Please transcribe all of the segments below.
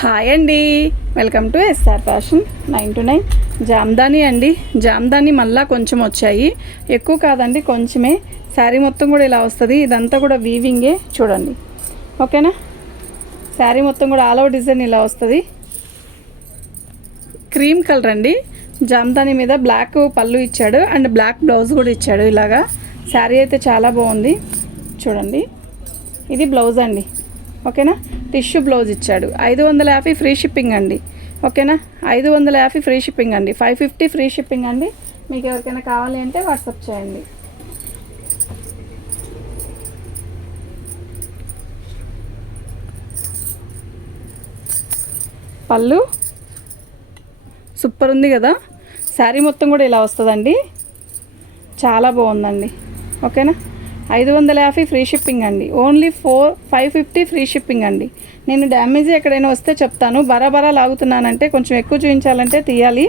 Hi అండి. Welcome to SR fashion nine two nine. Jamdani అండి. జామ్దాని మళ్ళా కొంచెం వచ్చాయి. ఎక్కువ కాదండి కొంచెమే. శారీ మొత్తం కూడా ఇలా వస్తుంది. ఇదంతా కూడా వీవింగే చూడండి. ఓకేనా? శారీ మొత్తం కూడా ఆల్ ఓవర్ డిజైన్ ఇలా వస్తుంది. క్రీమ్ కలర్ అండి. జామ్దాని మీద బ్లాక్ పళ్ళు ఇచ్చాడు. అండ్ బ్లాక్ బ్లౌజ్ కూడా ఇచ్చాడు ఇలాగా. శారీ అయితే చాలా బాగుంది. చూడండి. ఇది బ్లౌజ్ అండి. ఓకేనా? టిష్యూ బ్లౌజ్ ఇచ్చాడు. ఐదు వందల యాభై ఫ్రీ షిప్పింగ్ అండి. ఓకేనా? ఐదు వందల యాభై ఫ్రీ షిప్పింగ్ అండి. ఫైవ్ ఫిఫ్టీ ఫ్రీ షిప్పింగ్ అండి. మీకు ఎవరికైనా కావాలి అంటే వాట్సాప్ చేయండి. పళ్ళు? సూపర్ ఉంది కదా? శారీ మొత్తం కూడా ఇలా వస్తుందండి. చాలా బాగుందండి. ఓకేనా? ఐదు వందల యాభై ఫ్రీ షిప్పింగ్ అండి. Only four five fifty free shipping అండి. నేను డ్యామేజ్ ఎక్కడైనా వస్తే చెప్తాను. బరాబరా లాగుతున్నానంటే కొంచెం ఎక్కువ చూపించాలంటే తీయాలి.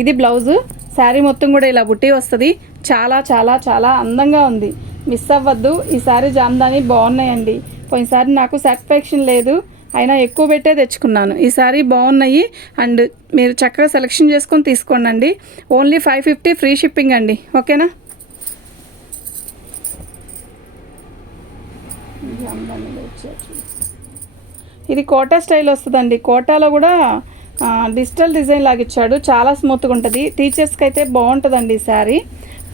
ఇది బ్లౌజు శారీ మొత్తం కూడా ఇలా బుట్టి వస్తుంది. చాలా చాలా చాలా అందంగా ఉంది. మిస్ అవ్వద్దు. ఈసారి జామ్దాని బాగున్నాయండి. పోయినసారి నాకు సాటిస్ఫాక్షన్ లేదు. అయినా ఎక్కువ పెట్టే తెచ్చుకున్నాను. ఈసారి బాగున్నాయి. అండ్ మీరు చక్కగా సెలెక్షన్ చేసుకొని తీసుకోండి అండి only five fifty free shipping అండి ఓకేనా ఇది కోటా స్టైల్ వస్తుందండి. కోటాలో కూడా డిజిటల్ డిజైన్ లాగా ఇచ్చాడు. చాలా స్మూత్గా ఉంటుంది. టీచర్స్కి అయితే బాగుంటుందండి ఈ శారీ.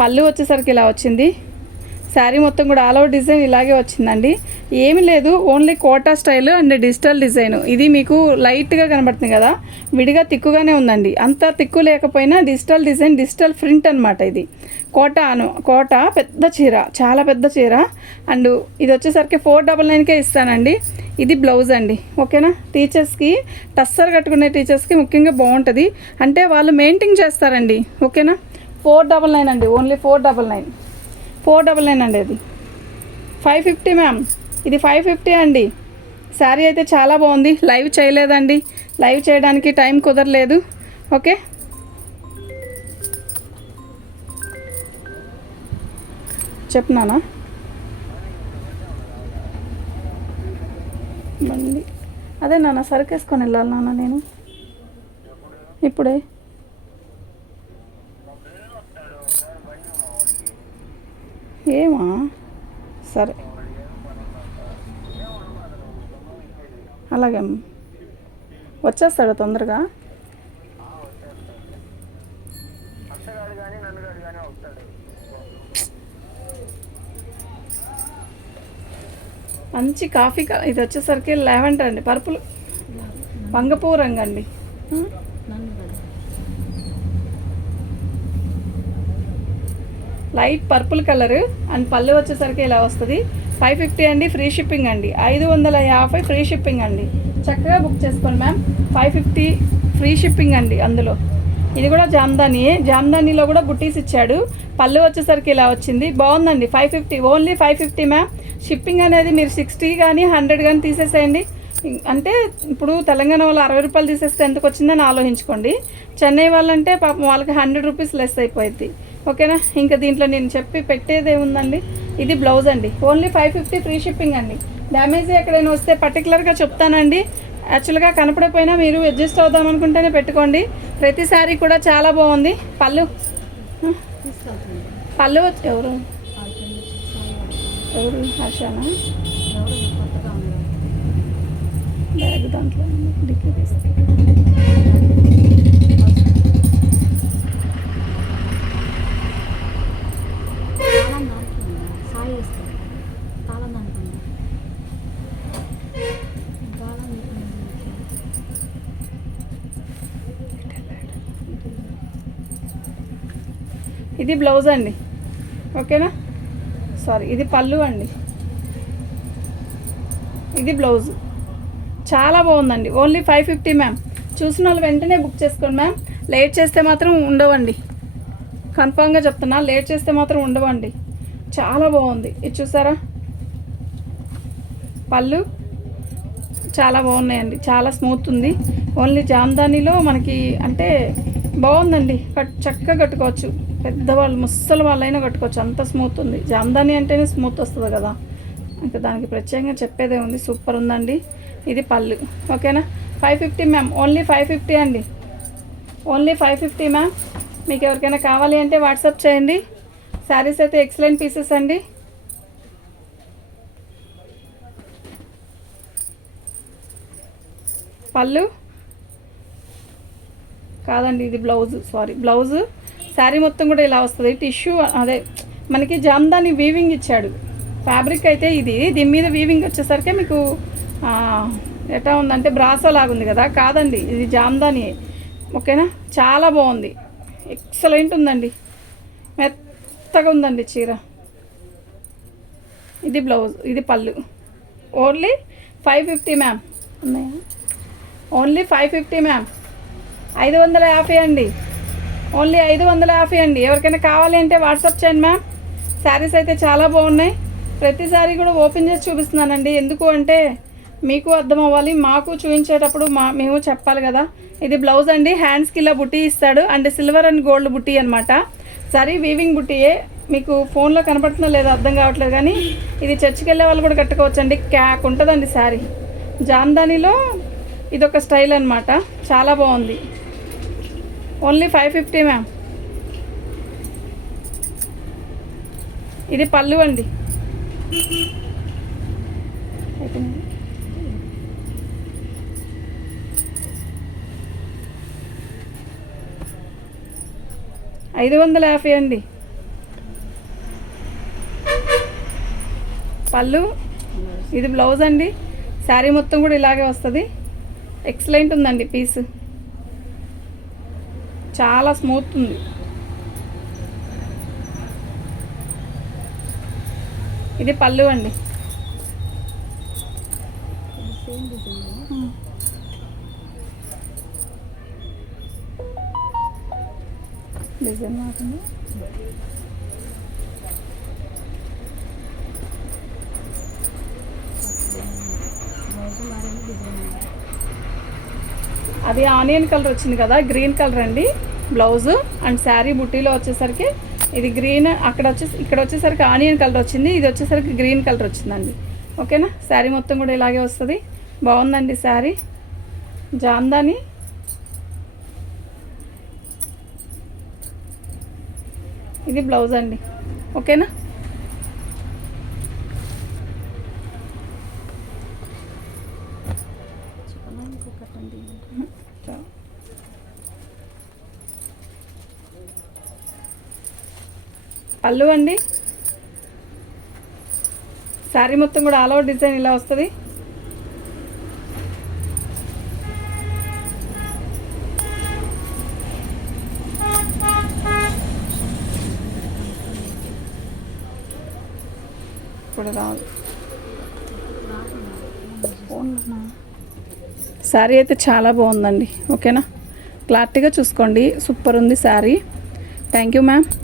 పళ్ళు వచ్చేసరికి ఇలా వచ్చింది. శారీ మొత్తం కూడా ఆల్ ఓవర్ డిజైన్ ఇలాగే వచ్చిందండి. ఏమీ లేదు only Kota style and digital design. ఇది మీకు లైట్గా కనబడుతుంది కదా విడిగా తిక్కుగానే ఉందండి. అంత తిక్కు లేకపోయినా డిజిటల్ డిజైన్ డిజిటల్ ప్రింట్ అనమాట ఇది. కోట అను కోట పెద్ద చీర చాలా పెద్ద చీర. అండ్ ఇది వచ్చేసరికి ఫోర్ డబల్ నైన్కే ఇస్తానండి. ఇది బ్లౌజ్ అండి. ఓకేనా? టీచర్స్కి టస్సర్ కట్టుకునే టీచర్స్కి ముఖ్యంగా బాగుంటుంది. అంటే వాళ్ళు మెయింటైన్ చేస్తారండి. ఓకేనా? ఫోర్ డబల్ నైన్ అండి. Only four double nine four double nine అండి అది. Five fifty ma'am. ఇది ఫైవ్ ఫిఫ్టీ అండి. శారీ అయితే చాలా బాగుంది. లైవ్ చేయలేదండి. లైవ్ చేయడానికి టైం కుదరలేదు. ఓకే? చెప్పినానా? బండి అదే నాన్న సరుకేసుకొని వెళ్ళాలి నాన్న నేను. ఇప్పుడే. ఏమా? సరే. అలాగే? వచ్చేస్తాడు తొందరగా? మంచి కాఫీ ఇది వచ్చేసరికి లెవెంటర్ అండి పర్పుల్ వంగపూ రంగు అండి లైట్ పర్పుల్ కలర్ అండ్ పళ్ళు వచ్చేసరికి ఇలా వస్తుంది. ఫైవ్ ఫిఫ్టీ అండి ఫ్రీ షిప్పింగ్ అండి. ఐదు వందల యాభై ఫ్రీ షిప్పింగ్ అండి. చక్కగా బుక్ చేసుకోండి ma'am five fifty free shipping అండి అందులో. ఇది కూడా జామ్దానియే జామ్దానీలో కూడా బుట్టీస్ ఇచ్చాడు. పళ్ళు వచ్చేసరికి ఇలా వచ్చింది. బాగుందండి. Five fifty only five fifty ma'am shipping అనేది మీరు సిక్స్టీ కానీ హండ్రెడ్ కానీ తీసేసేయండి. అంటే ఇప్పుడు తెలంగాణ వాళ్ళు అరవై రూపాయలు తీసేస్తే ఎందుకు వచ్చిందని ఆలోచించుకోండి. చెన్నై వాళ్ళంటే పాపం వాళ్ళకి హండ్రెడ్ రూపీస్ లెస్ అయిపోయింది ఓకేనా? ఇంకా దీంట్లో నేను చెప్పి పెట్టేది ఏముందండి? ఇది బ్లౌజ్ అండి. Only five fifty free shipping అండి. డ్యామేజ్ ఎక్కడైనా వస్తే పర్టికులర్గా చెప్తానండి. యాక్చువల్గా కనపడకపోయినా మీరు అడ్జస్ట్ అవుదాం అనుకుంటేనే పెట్టుకోండి. ప్రతిసారి కూడా చాలా బాగుంది. పళ్ళు? పళ్ళు ఎవరు? ఎవరు? హర్షనా బ్యాగ్ దాంట్లో డిక్కీ తీస్తే ఇది బ్లౌజ్ అండి. ఓకేనా? సారీ ఇది పళ్ళు అండి. ఇది బ్లౌజ్. చాలా బాగుందండి. ఓన్లీ ఫైవ్ ఫిఫ్టీ మ్యామ్ చూసిన వాళ్ళు వెంటనే బుక్ చేసుకోండి మ్యామ్ లేట్ చేస్తే మాత్రం ఉండవండి. కన్ఫామ్గా చెప్తున్నా లేట్ చేస్తే మాత్రం ఉండవండి. చాలా బాగుంది. ఇది చూసారా? పళ్ళు చాలా బాగున్నాయండి. చాలా స్మూత్ ఉంది. ఓన్లీ జామ్దానిలో మనకి అంటే బాగుందండి. కట్ చక్కగా కట్టుకోవచ్చు. పెద్దవాళ్ళు ముసలి వాళ్ళైనా కట్టుకోవచ్చు. అంత స్మూత్ ఉంది. జామ్దాని అంటేనే స్మూత్ వస్తుంది కదా. ఇంకా దానికి ప్రత్యేకంగా చెప్పేదే ఉంది. సూపర్ ఉందండి. ఇది పళ్ళు. ఓకేనా? Five fifty ma'am only five fifty అండి. ఓన్లీ ఫైవ్ ఫిఫ్టీ మ్యామ్ మీకు ఎవరికైనా కావాలి అంటే వాట్సాప్ చేయండి. శారీస్ అయితే ఎక్సలెంట్ పీసెస్ అండి. పళ్ళు? కాదండి ఇది బ్లౌజ్ సారీ బ్లౌజ్ శారీ మొత్తం కూడా ఇలా వస్తుంది. టిష్యూ అదే మనకి జామ్దాని వీవింగ్ ఇచ్చాడు. ఫ్యాబ్రిక్ అయితే ఇది. దీని మీద వీవింగ్ వచ్చేసరికి మీకు ఎట్లా ఉందంటే బ్రాసో లాగుంది కదా కాదండి ఇది జామ్దాని. ఓకేనా? చాలా బాగుంది. ఎక్సలెంట్ ఉందండి. మెత్తగా ఉందండి చీర. ఇది బ్లౌజ్ ఇది పళ్ళు. ఓన్లీ ఫైవ్ ఫిఫ్టీ మ్యామ్ ఉన్నాయా? ఓన్లీ ఫైవ్ ఫిఫ్టీ మ్యామ్ ఐదు వందల యాభై అండి. ఓన్లీ ఐదు వందల యాభై అండి. ఎవరికైనా కావాలి అంటే వాట్సాప్ చేయండి మ్యామ్ శారీస్ అయితే చాలా బాగున్నాయి. ప్రతిసారి కూడా ఓపెన్ చేసి చూపిస్తున్నానండి. ఎందుకు అంటే మీకు అర్థం అవ్వాలి. మాకు చూపించేటప్పుడు మా మేము చెప్పాలి కదా. ఇది బ్లౌజ్ అండి. హ్యాండ్స్కి ఇలా బుట్టి ఇస్తాడు. అండ్ సిల్వర్ అండ్ గోల్డ్ బుట్టి అనమాట సరీ వీవింగ్ బుట్టియే. మీకు ఫోన్లో కనపడుతుందో లేదో అర్థం కావట్లేదు కానీ ఇది చర్చికి వెళ్ళే వాళ్ళు కూడా కట్టుకోవచ్చండి. క్యాక్ ఉంటుందండి శారీ జామ్దానిలో ఇదొక స్టైల్ అనమాట చాలా బాగుంది. ఓన్లీ ఫైవ్ ఫిఫ్టీ మ్యామ్ ఇది పళ్ళు అండి అయిపోయింది. ఐదు వందల యాభై అండి. పళ్ళు ఇది బ్లౌజ్ అండి. శారీ మొత్తం కూడా ఇలాగే వస్తుంది. ఎక్సలెంట్ ఉందండి పీస్. చాలా స్మూత్ ఉంది. ఇది పళ్ళు అండి. డిజైన్ మాత్రమే అది ఆనియన్ కలర్ వచ్చింది కదా గ్రీన్ కలర్ అండి బ్లౌజ్. అండ్ శారీ బుట్టీలో వచ్చేసరికి ఇది గ్రీన్ అక్కడ వచ్చే ఇక్కడ వచ్చేసరికి ఆనియన్ కలర్ వచ్చింది ఇది వచ్చేసరికి గ్రీన్ కలర్ వచ్చిందండి. ఓకేనా? శారీ మొత్తం కూడా ఇలాగే వస్తుంది. బాగుందండి శారీ. జామ్దాని ఇది బ్లౌజ్ అండి. ఓకేనా? పళ్ళు అండి. శారీ మొత్తం కూడా ఆల్ ఓవర్ డిజైన్ ఇలా వస్తుంది. ఇప్పుడు రాదు. శారీ అయితే చాలా బాగుందండి. ఓకేనా? క్లారిటీగా చూసుకోండి. సూపర్ ఉంది శారీ. Thank you ma'am